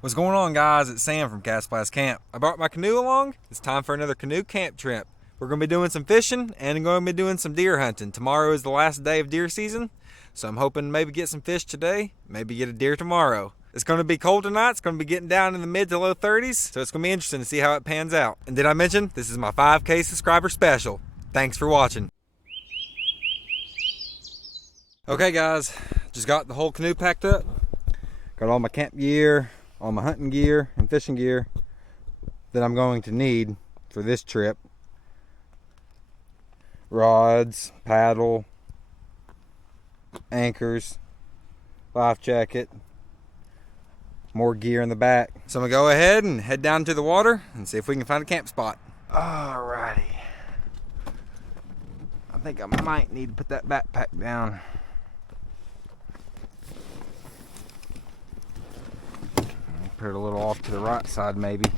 What's going on, guys? It's Sam from Cast Blast Camp. I brought my canoe along. It's time for another canoe camp trip. We're going to be doing some fishing and going to be doing some deer hunting. Tomorrow is the last day of deer season, so I'm hoping to maybe get some fish today, maybe get a deer tomorrow. It's going to be cold tonight. It's going to be getting down in the mid to low 30s, so it's going to be interesting to see how it pans out. And did I mention this is my 5K subscriber special? Thanks for watching. Okay, guys, just got the whole canoe packed up. Got all my camp gear, all my hunting gear and fishing gear that I'm going to need for this trip. Rods, paddle, anchors, life jacket, more gear in the back. So I'm gonna go ahead and head down to the water and see if we can find a camp spot. Alrighty. I think I might need to put that backpack down. Put it a little off to the right side, maybe.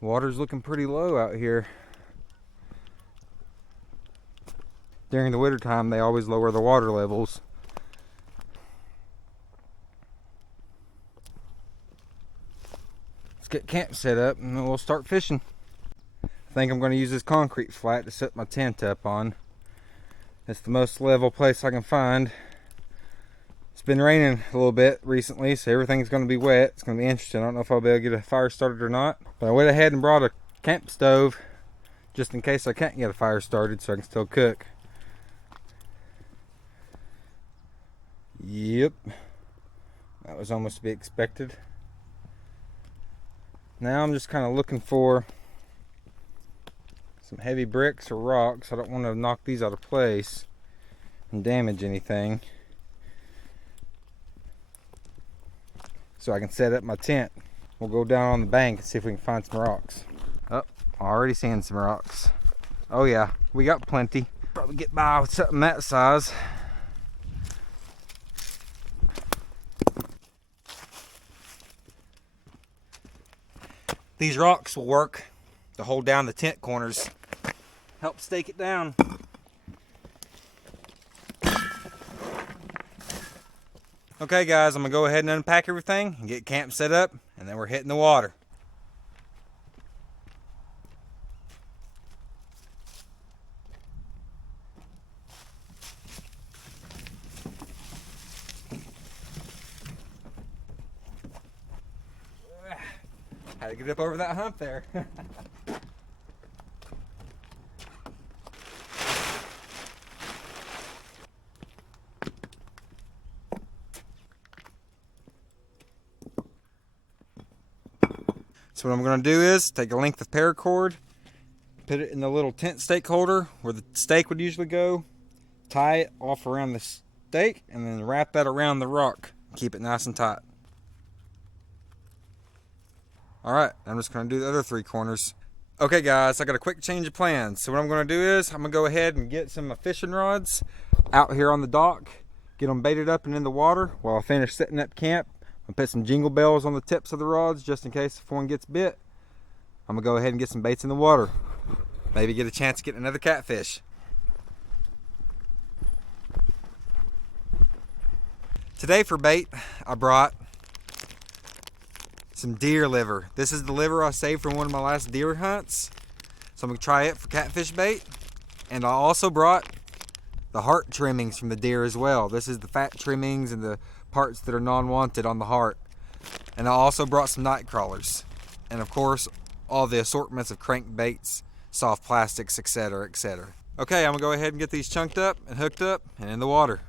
Water's looking pretty low out here. During the winter time, they always lower the water levels. Let's get camp set up and then we'll start fishing. I think I'm going to use this concrete flat to set my tent up on. It's the most level place I can find. It's been raining a little bit recently, so everything's going to be wet. It's going to be interesting. I don't know if I'll be able to get a fire started or not. But I went ahead and brought a camp stove just in case I can't get a fire started so I can still cook. Yep, that was almost to be expected. Now I'm just kind of looking for some heavy bricks or rocks. I don't want to knock these out of place and damage anything, so I can set up my tent. We'll go down on the bank and see if we can find some rocks. Oh, already seeing some rocks. Oh yeah, we got plenty. Probably get by with something that size. These rocks will work to hold down the tent corners, help stake it down. Okay guys, I'm gonna go ahead and unpack everything and get camp set up, and then we're hitting the water. Had to get up over that hump there. So what I'm going to do is take a length of paracord, put it in the little tent stake holder where the stake would usually go, tie it off around the stake, and then wrap that around the rock. Keep it nice and tight. Alright, I'm just going to do the other three corners. Okay guys, I got a quick change of plans. So what I'm going to do is, I'm going to go ahead and get some fishing rods out here on the dock, get them baited up and in the water while I finish setting up camp. I'll put some jingle bells on the tips of the rods just in case if one gets bit. I'm going to go ahead and get some baits in the water. Maybe get a chance to get another catfish. Today for bait, I brought some deer liver. This is the liver I saved from one of my last deer hunts, so I'm gonna try it for catfish bait. And I also brought the heart trimmings from the deer as well. This is the fat trimmings and the parts that are non-wanted on the heart. And I also brought some night crawlers, and of course all the assortments of crankbaits, soft plastics, etc., etc. Okay, I'm gonna go ahead and get these chunked up and hooked up and in the water.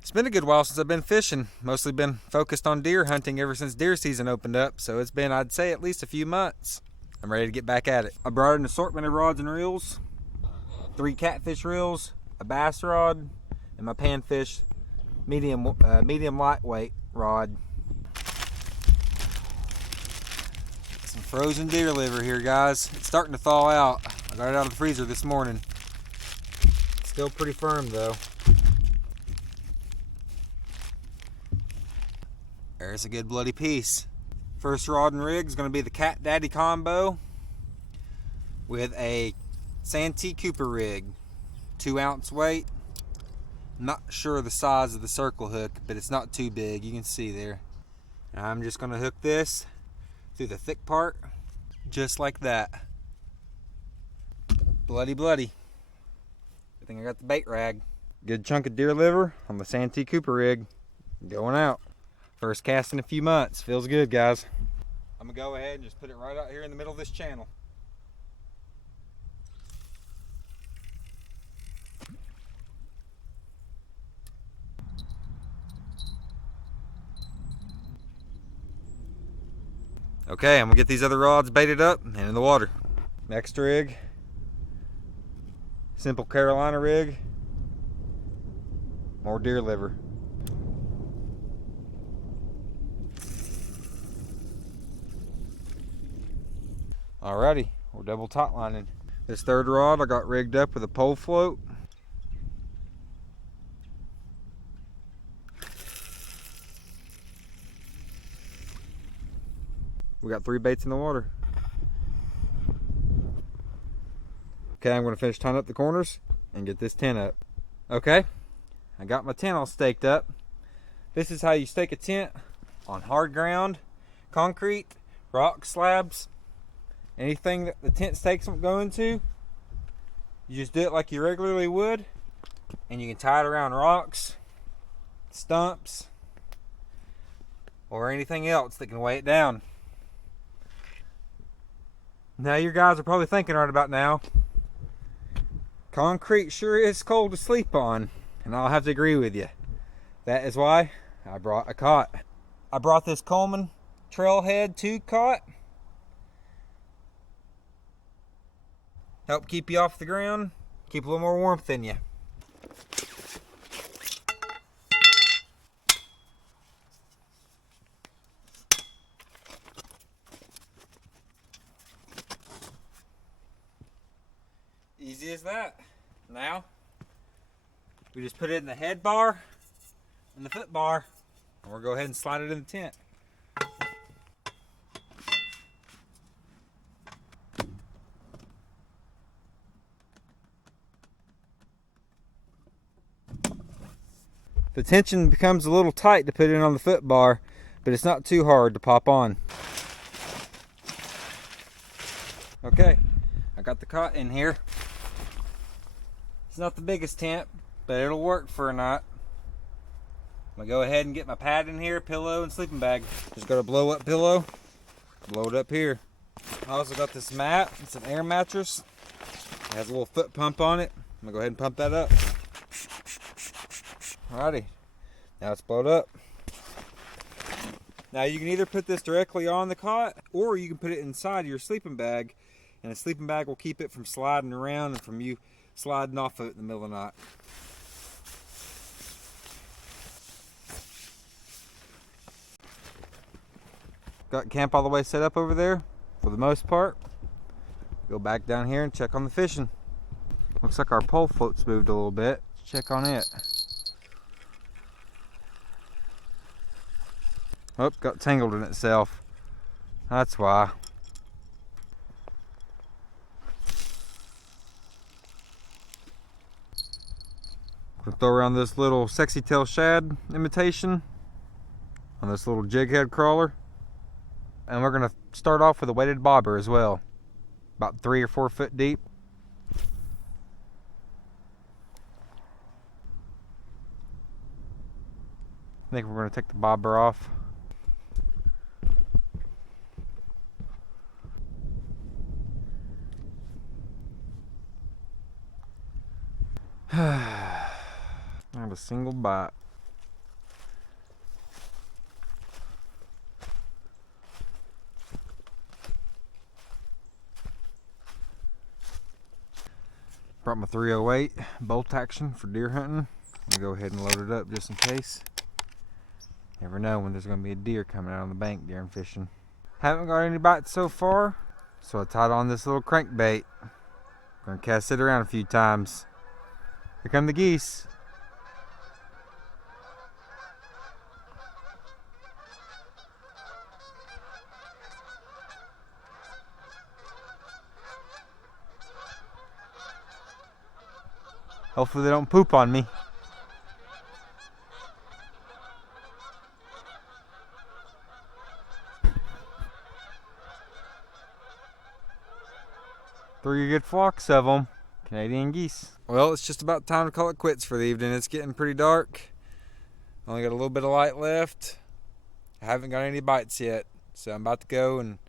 It's been a good while since I've been fishing. Mostly been focused on deer hunting ever since deer season opened up, so it's been, I'd say, at least a few months. I'm ready to get back at it. I brought an assortment of rods and reels, 3 catfish reels, a bass rod, and my panfish medium lightweight rod. Some frozen deer liver here, guys. It's starting to thaw out. I got it out of the freezer this morning. Still pretty firm though. There's a good bloody piece. First rod and rig is going to be the Cat Daddy combo with a Santee Cooper rig. 2-ounce weight. Not sure the size of the circle hook, but it's not too big. You can see there. And I'm just going to hook this through the thick part, just like that. Bloody bloody. Good thing I got the bait rag. Good chunk of deer liver on the Santee Cooper rig. Going out. First cast in a few months. Feels good, guys. I'm going to go ahead and just put it right out here in the middle of this channel. Okay, I'm going to get these other rods baited up and in the water. Next rig. Simple Carolina rig. More deer liver. Alrighty, we're double tot lining. This third rod I got rigged up with a pole float. We got 3 baits in the water. Okay, I'm going to finish tying up the corners and get this tent up. Okay, I got my tent all staked up. This is how you stake a tent on hard ground, concrete, rock slabs, anything that the tent stakes won't go into. You just do it like you regularly would, and you can tie it around rocks, stumps, or anything else that can weigh it down. Now you guys are probably thinking right about now, concrete sure is cold to sleep on, and I'll have to agree with you. That is why I brought a cot. I brought this Coleman Trailhead 2 cot. Help keep you off the ground, keep a little more warmth in you. Easy as that. Now, we just put it in the head bar and the foot bar, and we'll go ahead and slide it in the tent. The tension becomes a little tight to put it on the foot bar, but it's not too hard to pop on. Okay, I got the cot in here. It's not the biggest tent, but it'll work for a night. I'm gonna go ahead and get my pad in here, pillow and sleeping bag. Just got a blow up pillow, blow it up here. I also got this mat, it's an air mattress. It has a little foot pump on it. I'm gonna go ahead and pump that up. Alrighty, now it's blowed up. Now you can either put this directly on the cot, or you can put it inside your sleeping bag, and the sleeping bag will keep it from sliding around and from you sliding off of it in the middle of the night. Got camp all the way set up over there for the most part. Go back down here and check on the fishing. Looks like our pole float's moved a little bit. Let's check on it. Oh, got tangled in itself. That's why. We'll throw around this little sexy tail shad imitation on this little jig head crawler. And we're gonna start off with a weighted bobber as well. About 3 or 4 foot deep. I think we're gonna take the bobber off. Not a single bite. Brought my 308 bolt action for deer hunting. I'm gonna go ahead and load it up just in case. Never know when there's gonna be a deer coming out on the bank during fishing. Haven't got any bites so far, so I tied on this little crankbait. Gonna cast it around a few times. Here come the geese. Hopefully they don't poop on me. Three good flocks of them. Canadian geese. Well, it's just about time to call it quits for the evening. It's getting pretty dark. Only got a little bit of light left. I haven't got any bites yet. So I'm about to go and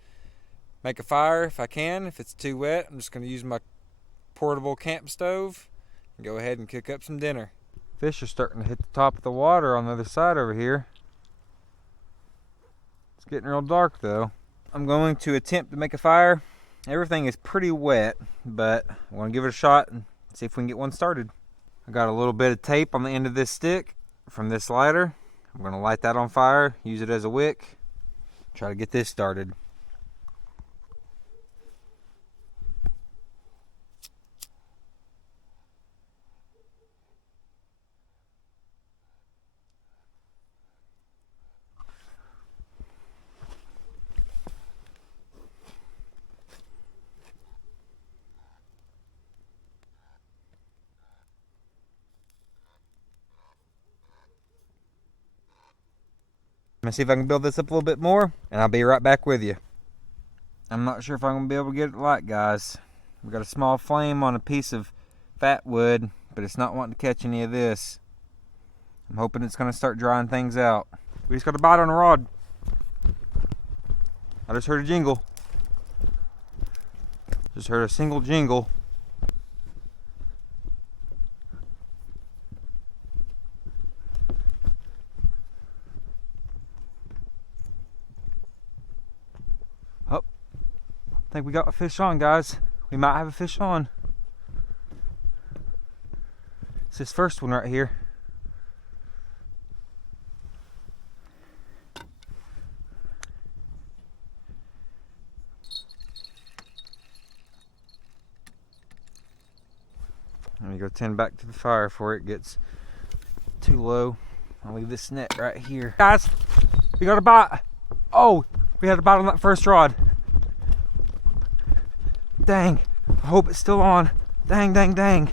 make a fire if I can. If it's too wet, I'm just going to use my portable camp stove and go ahead and cook up some dinner. Fish are starting to hit the top of the water on the other side over here. It's getting real dark though. I'm going to attempt to make a fire. Everything is pretty wet, but I want to give it a shot and see if we can get one started. I got a little bit of tape on the end of this stick from this lighter. I'm going to light that on fire, use it as a wick, try to get this started. I'm gonna see if I can build this up a little bit more, and I'll be right back with you. I'm not sure if I'm gonna be able to get it light, guys. We got a small flame on a piece of fat wood, but it's not wanting to catch any of this. I'm hoping it's gonna start drying things out. We just got a bite on a rod. I just heard a jingle. Just heard a single jingle. Oh, I think we got a fish on, guys. We might have a fish on. It's this first one right here. Let me go tend back to the fire before it gets too low. I'll leave this net right here. Guys, we got a bite. Oh, we had a bite on that first rod. Dang, I hope it's still on. Dang, dang, dang.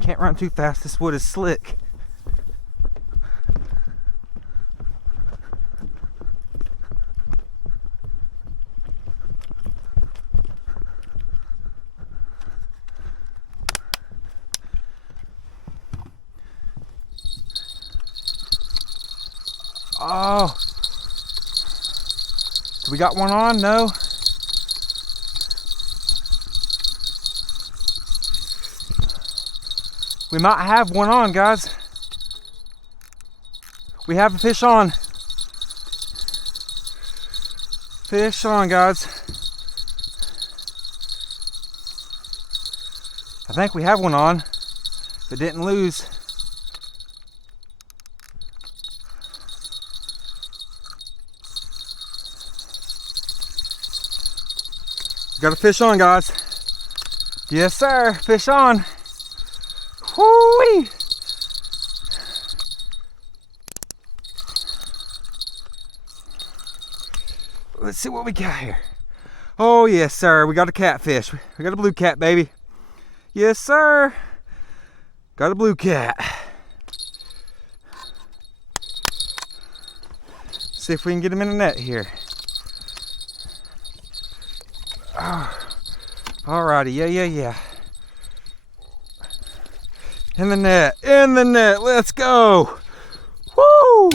Can't run too fast, this wood is slick. Oh, we got one on? No. We might have one on, guys. We have a fish on. Fish on, guys. I think we have one on, but didn't lose. Got a fish on, guys. Yes, sir. Fish on. Whoo-wee. Let's see what we got here. Oh, yes, sir. We got a catfish. We got a blue cat, baby. Yes, sir. Got a blue cat. See if we can get him in a net here. Oh, alrighty, yeah. In the net, let's go. Woo!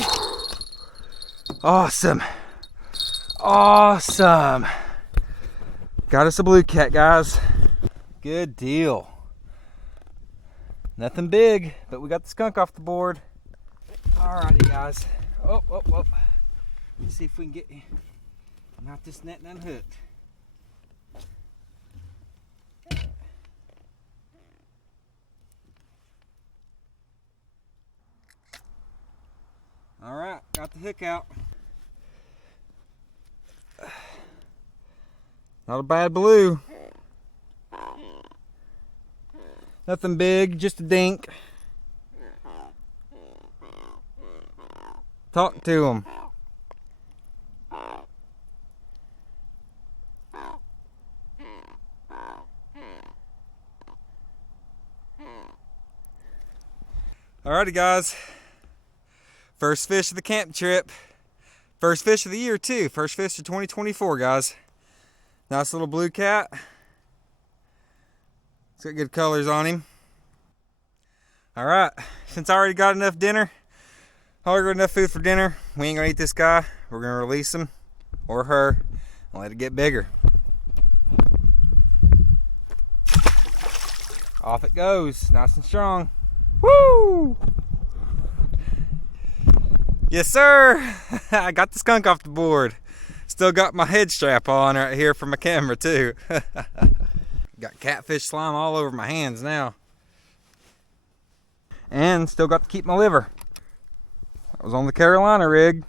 Awesome. Got us a blue cat, guys. Good deal. Nothing big, but we got the skunk off the board. Alrighty, guys. Oh. Let's see if we can get out this net and unhooked. All right, got the hook out. Not a bad blue. Nothing big, just a dink. Talk to him. Alrighty guys, first fish of the camp trip. First fish of the year too. First fish of 2024, guys. Nice little blue cat. It's got good colors on him. Alright, since I already got enough dinner, I already got enough food for dinner, we ain't gonna eat this guy. We're gonna release him, or her, and let it get bigger. Off it goes, nice and strong. Woo! Yes, sir. I got the skunk off the board. Still got my head strap on right here for my camera too. Got catfish slime all over my hands now. And still got to keep my liver. That was on the Carolina rig.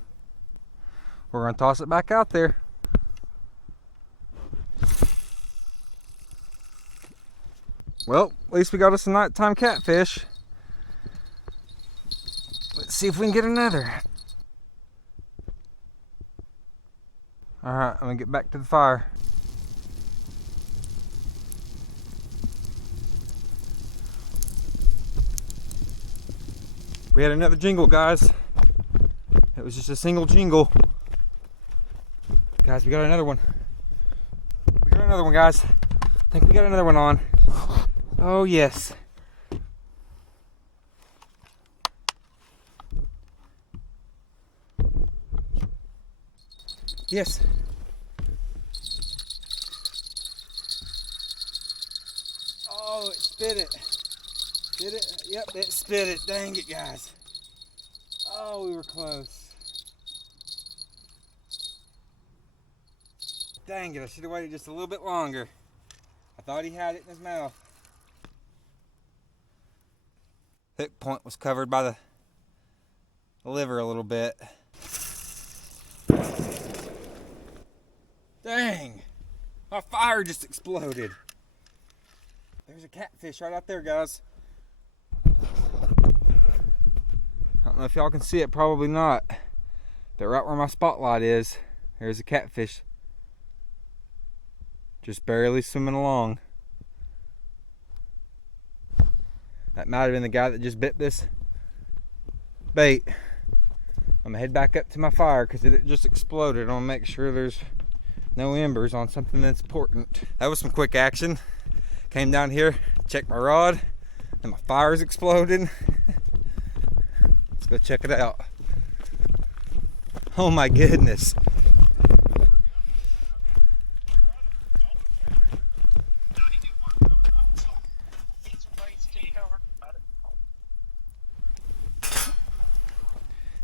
We're gonna toss it back out there. Well, at least we got us a nighttime catfish. Let's see if we can get another. Alright, I'm gonna get back to the fire. We had another jingle, guys. It was just a single jingle. Guys, we got another one. We got another one, guys. I think we got another one on. Oh, yes. Yes. Oh, it spit it. Did it? Yep, it spit it. Dang it, guys. Oh, we were close. Dang it, I should have waited just a little bit longer. I thought he had it in his mouth. Hook point was covered by the liver a little bit. Dang! My fire just exploded. There's a catfish right out there, guys. I don't know if y'all can see it, probably not. But right where my spotlight is, there's a catfish. Just barely swimming along. That might have been the guy that just bit this bait. I'm gonna head back up to my fire because it just exploded. I want to make sure there's no embers on something that's important. That was some quick action. Came down here, checked my rod, and my fire's exploding. Let's go check it out. Oh my goodness.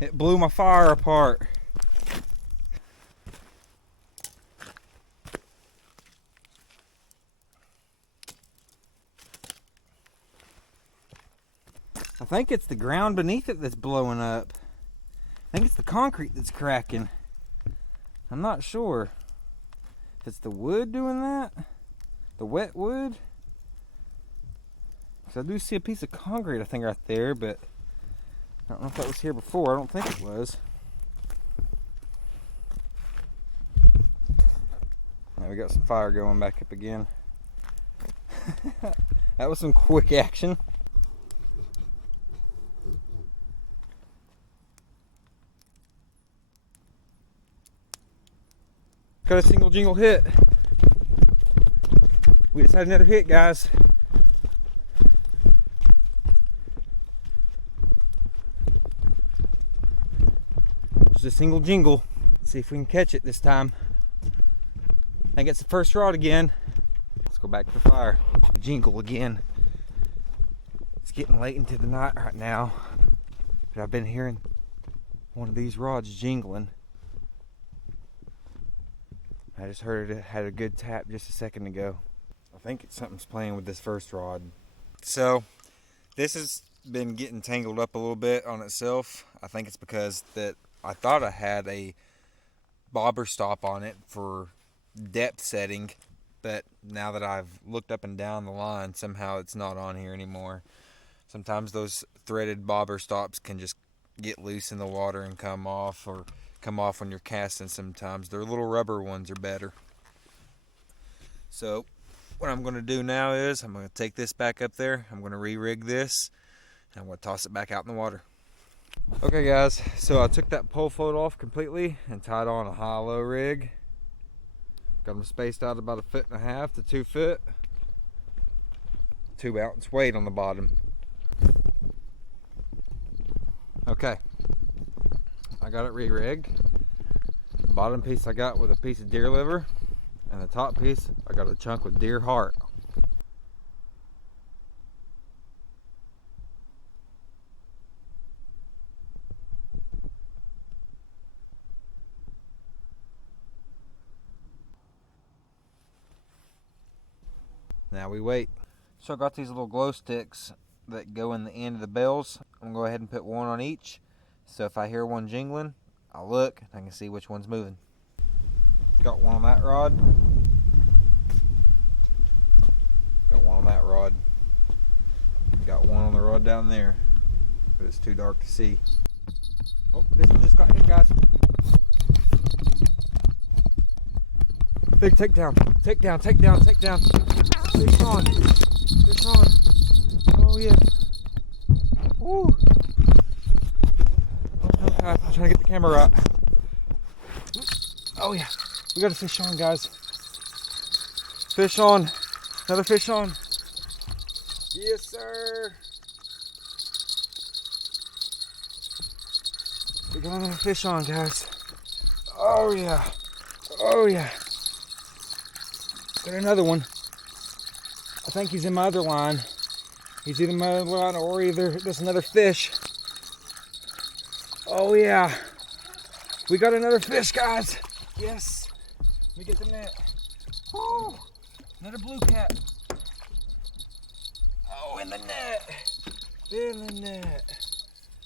It blew my fire apart. I think it's the ground beneath it that's blowing up. I think it's the concrete that's cracking. I'm not sure if it's the wood doing that, the wet wood. Because I do see a piece of concrete, I think, right there, but I don't know if that was here before. I don't think it was. Now we got some fire going back up again. That was some quick action. Got a single jingle hit. We just had another hit, guys. Just a single jingle. Let's see if we can catch it this time. I think it's the first rod again. Let's go back to the fire. Jingle again. It's getting late into the night right now, but I've been hearing one of these rods jingling. I just heard it had a good tap just a second ago. I think something's playing with this first rod. So this has been getting tangled up a little bit on itself. I think it's because that I thought I had a bobber stop on it for depth setting, but now that I've looked up and down the line, somehow it's not on here anymore. Sometimes those threaded bobber stops can just get loose in the water and come off, or come off when you're casting. Sometimes their little rubber ones are better. So what I'm going to do now is I'm going to take this back up there. I'm going to re-rig this, And we'll toss it back out in the water. Okay guys, so I took that pole float off completely and tied on a high-low rig. Got them spaced out about 1.5 to 2 foot. 2 ounce weight on the bottom. Okay, I got it re-rigged. The bottom piece I got with a piece of deer liver, and the top piece I got a chunk with deer heart. Now we wait. So I got these little glow sticks that go in the end of the bells. I'm gonna go ahead and put one on each. So if I hear one jingling, I'll look and I can see which one's moving. Got one on that rod. Got one on that rod. Got one on the rod down there, but it's too dark to see. Oh, this one just got hit, guys. Big takedown, takedown, takedown, takedown. Fish on, fish on. Oh yeah. Woo. Oh, okay. I'm trying to get the camera right. Oh yeah, we got a fish on, guys. Fish on, another fish on. Yes, sir. We got another fish on, guys. Oh yeah, oh yeah. Got another one. I think he's in my other line. He's either my other line or either there's another fish. Oh yeah. We got another fish, guys. Yes. Let me get the net. Woo. Another blue cat. Oh, in the net. In the net.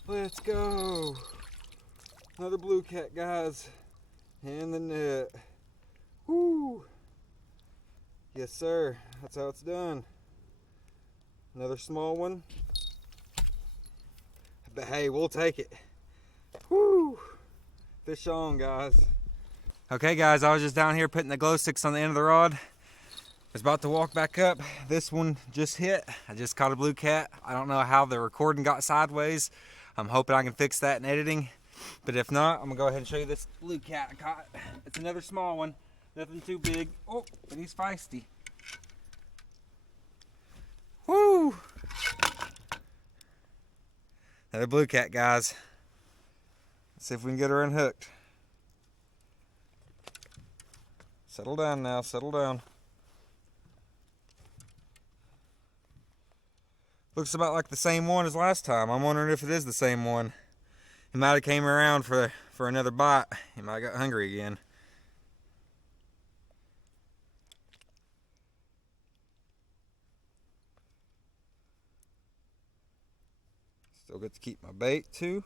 Let's go. Another blue cat, guys. In the net. Woo. Yes, sir. That's how it's done. Another small one. But hey, we'll take it. Woo! Fish on, guys. Okay, guys, I was just down here putting the glow sticks on the end of the rod. I was about to walk back up. This one just hit. I just caught a blue cat. I don't know how the recording got sideways. I'm hoping I can fix that in editing. But if not, I'm gonna go ahead and show you this blue cat I caught. It's another small one. Nothing too big. Oh, but he's feisty. Woo! Another blue cat, guys. Let's see if we can get her unhooked. Settle down now, settle down. Looks about like the same one as last time. I'm wondering if it is the same one. He might have came around for another bite. He might have got hungry again. Still get to keep my bait too.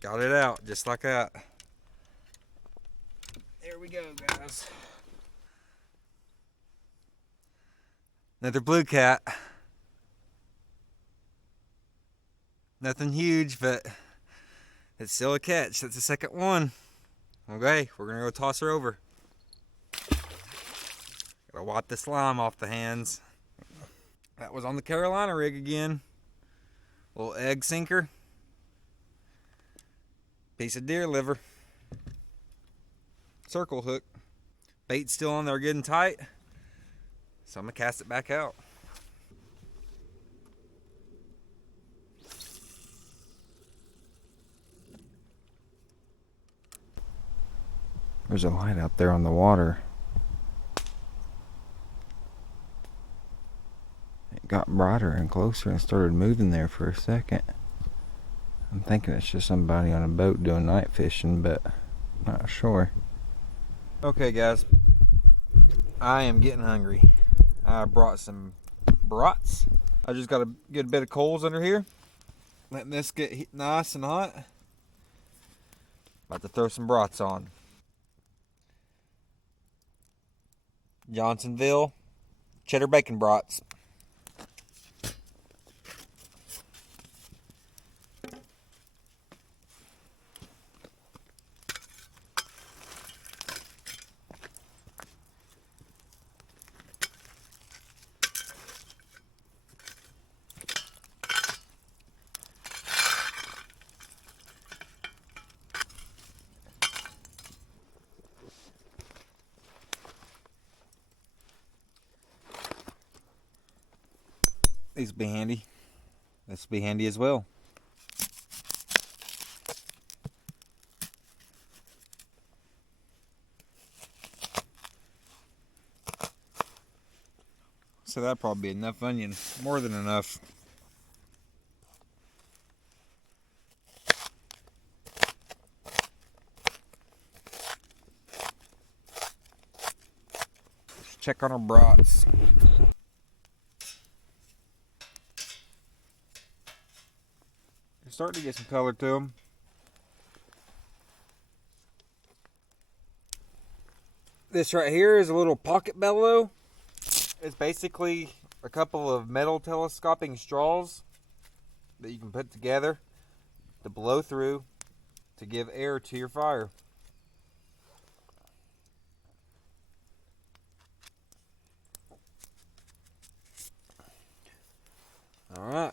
Got it out just like that. There we go, guys. Another blue cat. Nothing huge, but it's still a catch. That's the second one. Okay, we're gonna go toss her over. Gotta wipe the slime off the hands. That was on the Carolina rig again. Little egg sinker. Piece of deer liver. Circle hook. Bait's still on there good and tight. So I'm gonna cast it back out. There's a light out there on the water. It got brighter and closer and started moving there for a second. I'm thinking it's just somebody on a boat doing night fishing, but I'm not sure. Okay, guys, I am getting hungry. I brought some brats. I just got a good bit of coals under here. Letting this get nice and hot. About to throw some brats on. Johnsonville cheddar bacon brats. These will be handy. This will be handy as well. So that'll probably be enough onion. More than enough. Let's check on our brats. They're starting to get some color to them. This right here is a little pocket bellow. It's basically a couple of metal telescoping straws that you can put together to blow through to give air to your fire. All right.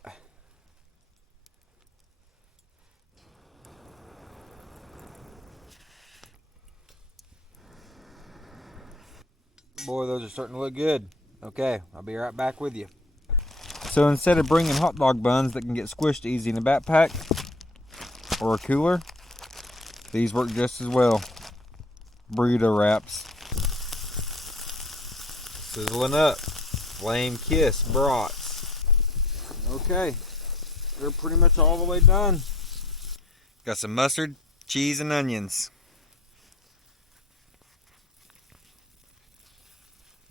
Boy, those are starting to look good. Okay, I'll be right back with you. So instead of bringing hot dog buns that can get squished easy in a backpack or a cooler, these work just as well. Burrito wraps. Sizzling up. Flame Kiss brats. Okay, they're pretty much all the way done. Got some mustard, cheese, and onions.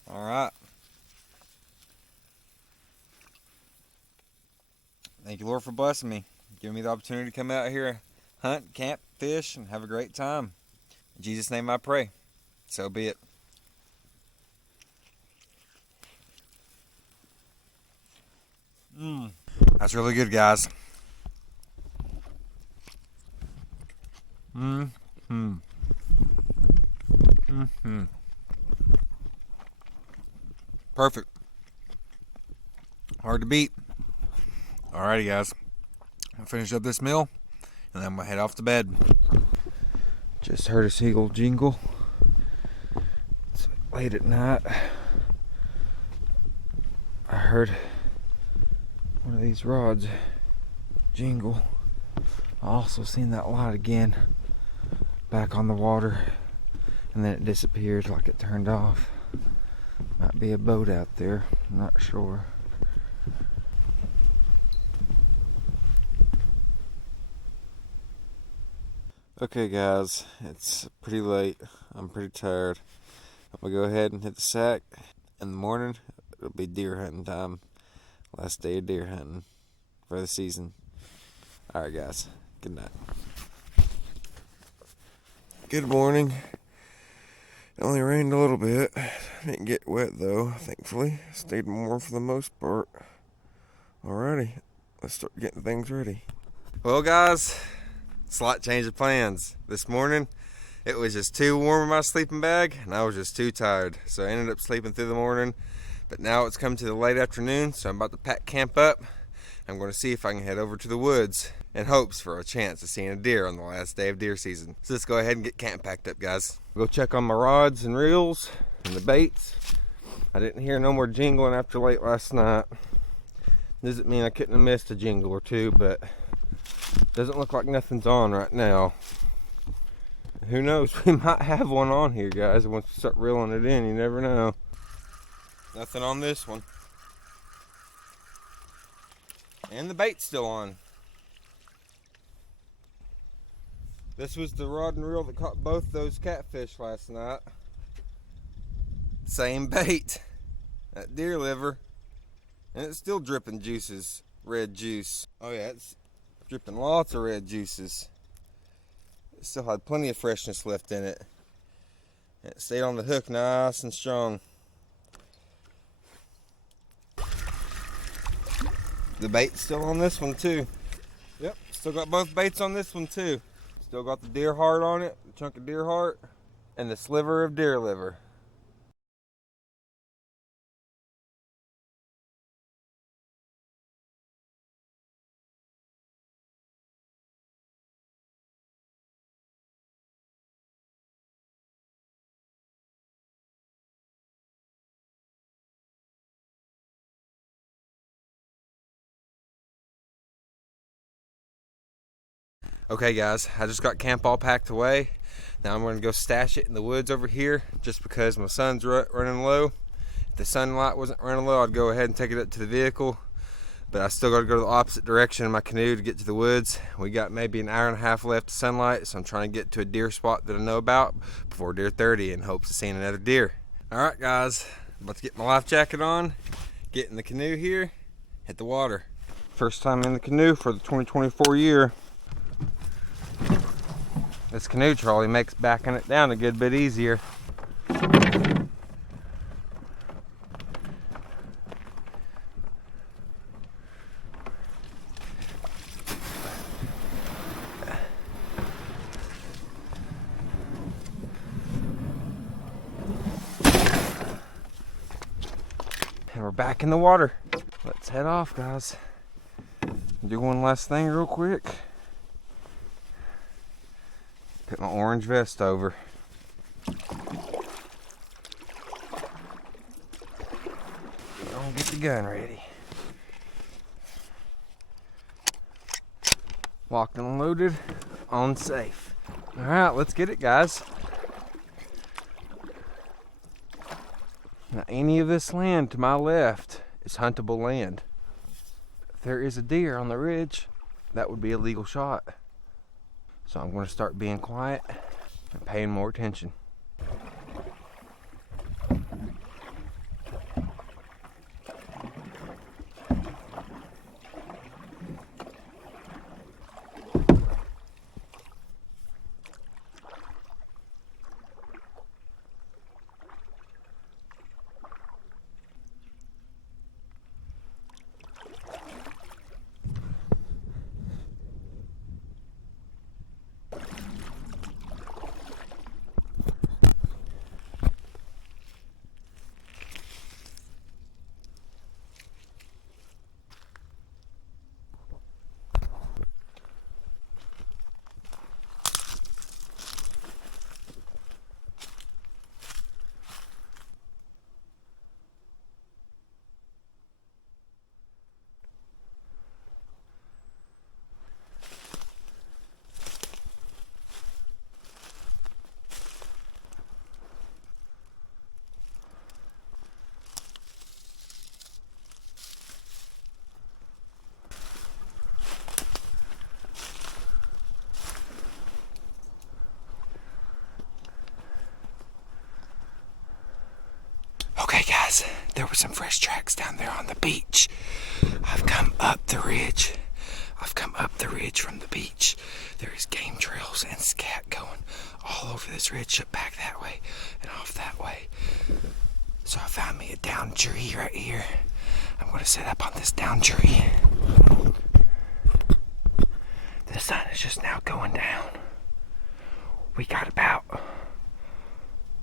All right. Thank you, Lord, for blessing me, giving me the opportunity to come out here, hunt, camp, fish, and have a great time. In Jesus' name I pray. So be it. That's really good, guys. Perfect. Hard to beat. Alrighty, guys. I'll finish up this meal, and then I'm gonna head off to bed. Just heard a seagull jingle. It's late at night. I heard one of these rods jingle. I also seen that light again back on the water, and then it disappeared like it turned off. Might be a boat out there, I'm not sure. Okay guys, it's pretty late. I'm pretty tired. I'm gonna go ahead and hit the sack. In the morning, it'll be deer hunting time. Last day of deer hunting for the season. Alright guys, good night. Good morning. It only rained a little bit. Didn't get wet though, thankfully. Stayed warm for the most part. Alrighty, let's start getting things ready. Well guys, slight change of plans. This morning, it was just too warm in my sleeping bag, and I was just too tired. So I ended up sleeping through the morning. But now it's come to the late afternoon, so I'm about to pack camp up. I'm going to see if I can head over to the woods in hopes for a chance of seeing a deer on the last day of deer season. So let's go ahead and get camp packed up, guys. Go check on my rods and reels and the baits. I didn't hear no more jingling after late last night. Doesn't mean I couldn't have missed a jingle or two, but doesn't look like nothing's on right now. Who knows? We might have one on here, guys. Once we start reeling it in, you never know. Nothing on this one. And the bait's still on. This was the rod and reel that caught both those catfish last night. Same bait. That deer liver. And it's still dripping juices. Red juice. Oh yeah, it's dripping lots of red juices. It still had plenty of freshness left in it. And it stayed on the hook nice and strong. The bait's still on this one too. Yep, still got both baits on this one too. Still got the deer heart on it, a chunk of deer heart, and the sliver of deer liver. Okay guys, I just got camp all packed away. Now I'm going to go stash it in the woods over here just because my sun's running low. If the sunlight wasn't running low, I'd go ahead and take it up to the vehicle. But I still got to go the opposite direction in my canoe to get to the woods. We got maybe an hour and a half left of sunlight, so I'm trying to get to a deer spot that I know about before deer 30 in hopes of seeing another deer. Alright guys, I'm about to get my life jacket on, get in the canoe here, hit the water. First time in the canoe for the 2024 year. This canoe trolley makes backing it down a good bit easier. And we're back in the water. Let's head off, guys. Do one last thing real quick. Put my orange vest over. I'll get the gun ready. Locked and loaded, on safe. Alright, let's get it, guys. Now, any of this land to my left is huntable land. If there is a deer on the ridge, that would be a legal shot. So I'm going to start being quiet and paying more attention. Okay guys, there were some fresh tracks down there on the beach. I've come up the ridge. From the beach. There is game trails and scat going all over this ridge, up back that way and off that way. So I found me a down tree right here. I'm going to set up on this down tree. The sun is just now going down. We got about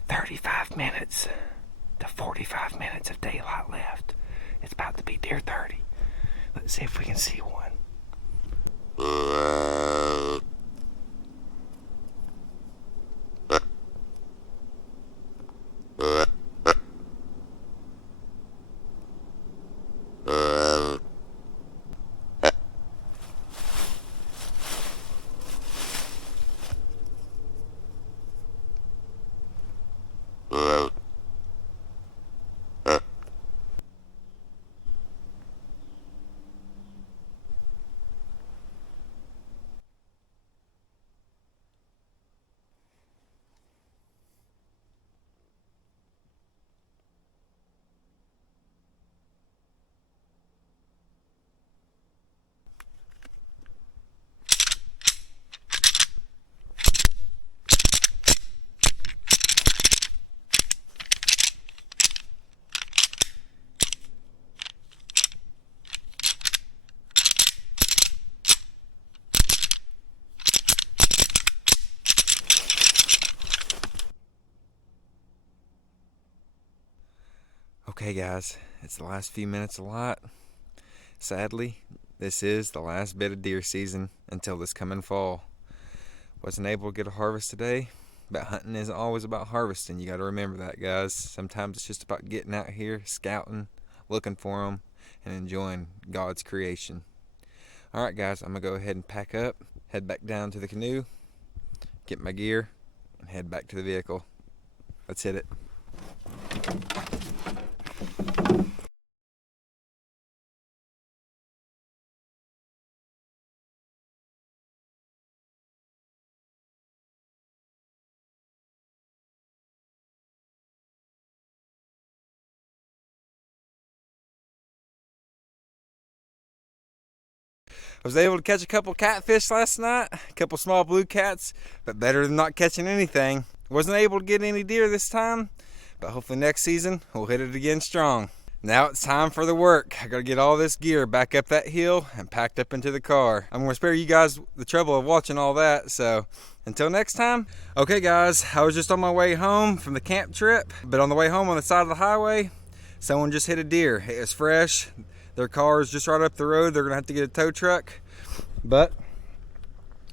35 minutes to 45 minutes of daylight left. It's about to be deer 30. Let's see if we can see one. Okay guys, it's the last few minutes of light. Sadly, this is the last bit of deer season until this coming fall. Wasn't able to get a harvest today, but hunting isn't always about harvesting. You got to remember that, guys. Sometimes it's just about getting out here, scouting, looking for them, and enjoying God's creation. Alright guys, I'm going to go ahead and pack up, head back down to the canoe, get my gear, and head back to the vehicle. Let's hit it. I was able to catch a couple catfish last night, a couple small blue cats, but better than not catching anything. Wasn't able to get any deer this time, but hopefully next season we'll hit it again strong. Now it's time for the work. I gotta get all this gear back up that hill and packed up into the car. I'm gonna spare you guys the trouble of watching all that, so until next time. Okay guys, I was just on my way home from the camp trip, but on the way home on the side of the highway, someone just hit a deer. It was fresh. Their car is just right up the road. They're gonna have to get a tow truck, but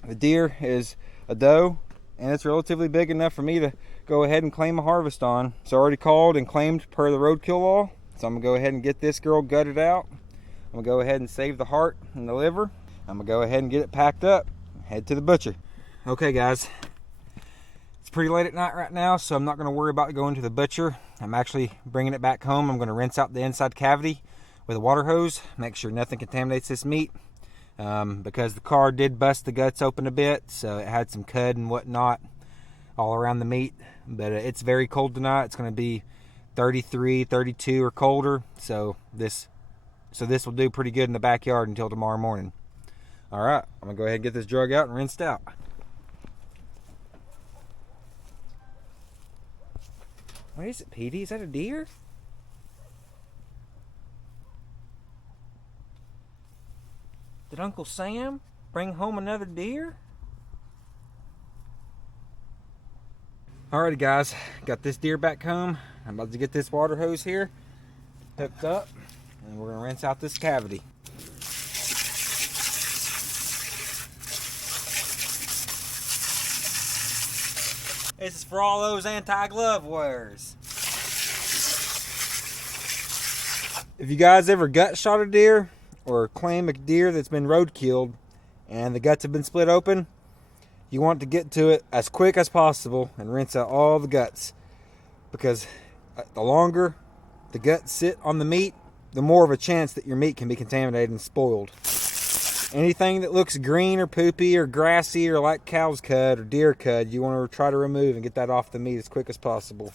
the deer is a doe and it's relatively big enough for me to go ahead and claim a harvest on. So I already called and claimed per the roadkill law. So I'm gonna go ahead and get this girl gutted out. I'm gonna go ahead and save the heart and the liver. I'm gonna go ahead and get it packed up, head to the butcher. Okay guys, it's pretty late at night right now, so I'm not gonna worry about going to the butcher. I'm actually bringing it back home. I'm gonna rinse out the inside cavity with a water hose, make sure nothing contaminates this meat, because the car did bust the guts open a bit, so it had some cud and whatnot all around the meat. But it's very cold tonight. It's going to be 33, 32 or colder, so this will do pretty good in the backyard until tomorrow morning. All right, I'm gonna go ahead and get this drug out and rinsed out. What is it, Petey? Is that a deer? Did Uncle Sam bring home another deer? Alrighty guys, got this deer back home. I'm about to get this water hose here hooked up and we're gonna rinse out this cavity. This is for all those anti-glove wearers. If you guys ever gut shot a deer or claim a deer that's been road killed and the guts have been split open, you want to get to it as quick as possible and rinse out all the guts, because the longer the guts sit on the meat, the more of a chance that your meat can be contaminated and spoiled. Anything that looks green or poopy or grassy or like cow's cud or deer cud, you want to try to remove and get that off the meat as quick as possible.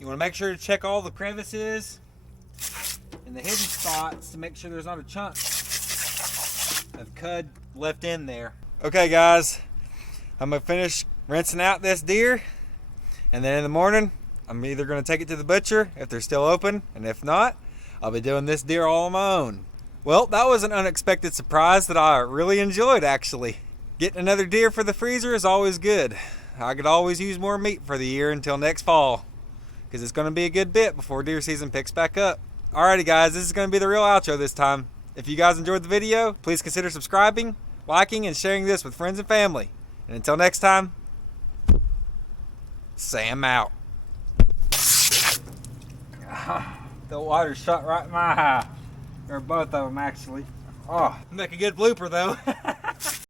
You want to make sure to check all the crevices and the hidden spots to make sure there's not a chunk of cud left in there. Okay guys, I'm gonna finish rinsing out this deer, and then in the morning I'm either gonna take it to the butcher if they're still open, and if not, I'll be doing this deer all on my own. Well, that was an unexpected surprise that I really enjoyed actually. Getting another deer for the freezer is always good. I could always use more meat for the year until next fall, because it's gonna be a good bit before deer season picks back up. Alrighty guys, this is gonna be the real outro this time. If you guys enjoyed the video, please consider subscribing, liking, and sharing this with friends and family. And until next time, Sam out. The water shot right in my eye. Or both of them actually. Oh, make a good blooper though.